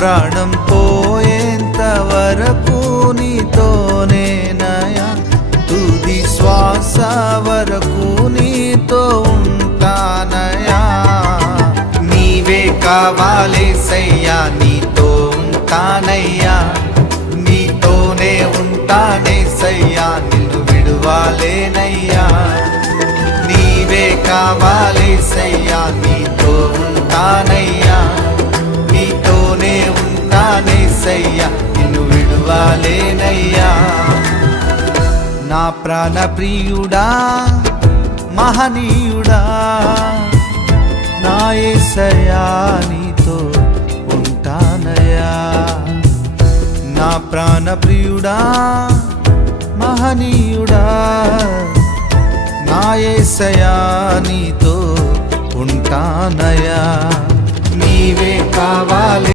ప్రాణం పోయేంత వరకు నీతోనేనయా, తుది శ్వాస వరకు నీతో ఉంటానయా. నీవే కావాలేసయ్యా, నీతో ఉంటానయ్యా, నీతోనే ఉంటానేసయ్యా, నిన్ను విడువాలేనయ్యా. నీవే కావాలేసయ్యా, నీతో ఉంటానయ్యా, నీతోనే ఉంటానేసయ్యా, నిన్ను విడువాలేనయ్యా. నా ప్రాణ ప్రియుడా, మహనీయుడా, నా యేసయ్యా, నీతో ఉంటానయ్యా. నా ప్రాణ ప్రియుడా, మహనీయుడా, నా యేసయ్యా, నీతో ఉంటానయ్యా. నీవే కావాలి